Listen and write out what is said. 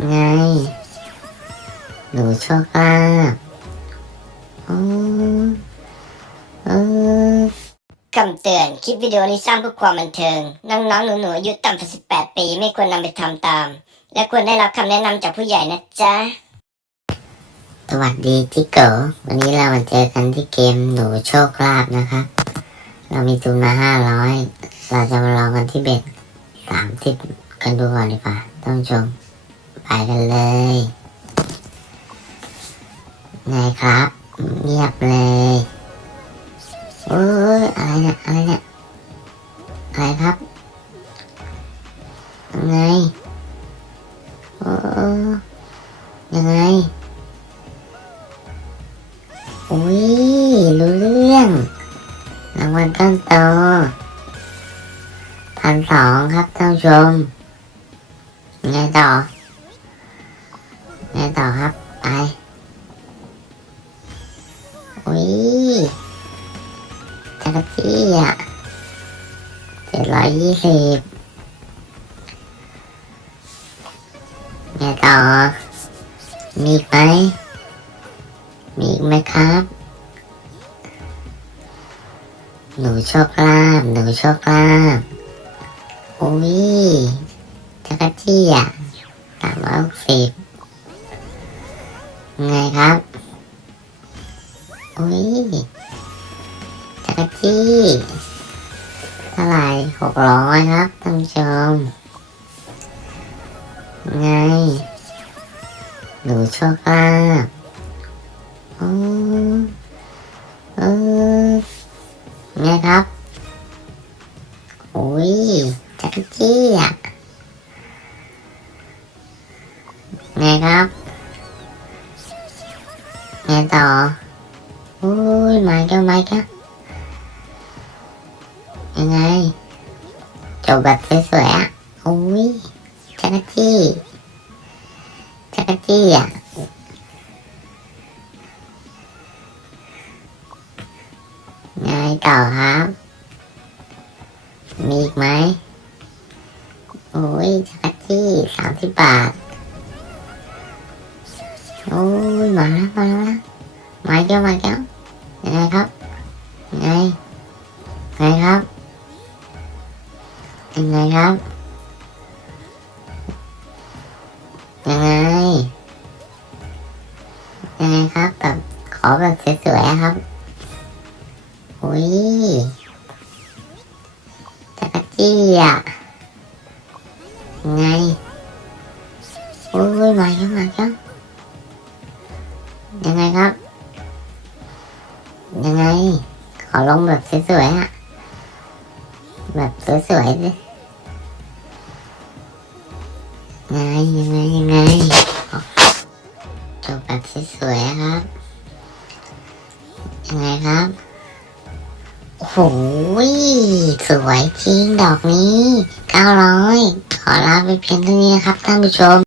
ไง หนูโชคลาภอืมเออคำเตือน คลิปวิดีโอนี้สร้างเพื่อความบันเทิง น้องๆ หนูๆอายุต่ำกว่า18 ปี ไม่ควรนำไปทำตาม และควรได้รับคำแนะนำจากผู้ใหญ่นะจ๊ะ สวัสดีจิโกะวันนี้เรามาเจอกันที่เกมหนูโชคลาภนะคะ เรามีทุนมาห้าร้อยเราจะมาลองกันที่เบ็ดสามสิบกันดูก่อนดีกว่าต้องชม ไปกันเลยไงครับ เงียบเลยโอ้ยอะไรเนี่ยอะไรเนี่ยอะไรครับยังไงโอ้ยังไงอุ้ยรู้เรื่องรางวัลก้อนโตพันสองครับท่านผู้ชมไงต่อ ไงต่อครับไปอุ้ยจักรจี้อะเจ็ดร้อยยี่สิบไงต่อ มีอีกไหมมีอีกไหมครับ หนูโชคลาภหนูโชคลาภโอ้ยจักรจี้อะสามร้อยหกสิบ ครับโอ้ยจักรจี้เท่าไหร่หกร้อยครับท่านชม ไงหนูโชคลาภอืมเออไงครับโอ้ยจักรจี้อะ ไงต่อโอ้ยมาแก้วมาแก้วยังไงจบแบบสวยๆอะโอ้ยจักรจี้จักรจี้อะไงต่อครับ มีอีกไหมโอ้ยจักรจี้สามสิบบาท โอ้ยมาแล้วมาแล้วมาแก้วมาแก้วยังไงครับยังไงไงครับยัง ลงแบบสวยๆอะแบบสวยๆเลยไงยังไงยังไงจบแบบสวยๆครับ ยังไงครับโอ้โหสวยจริงดอกนี้900ขอลาไปเพียงเท่านี้นะครับท่านผู้ชม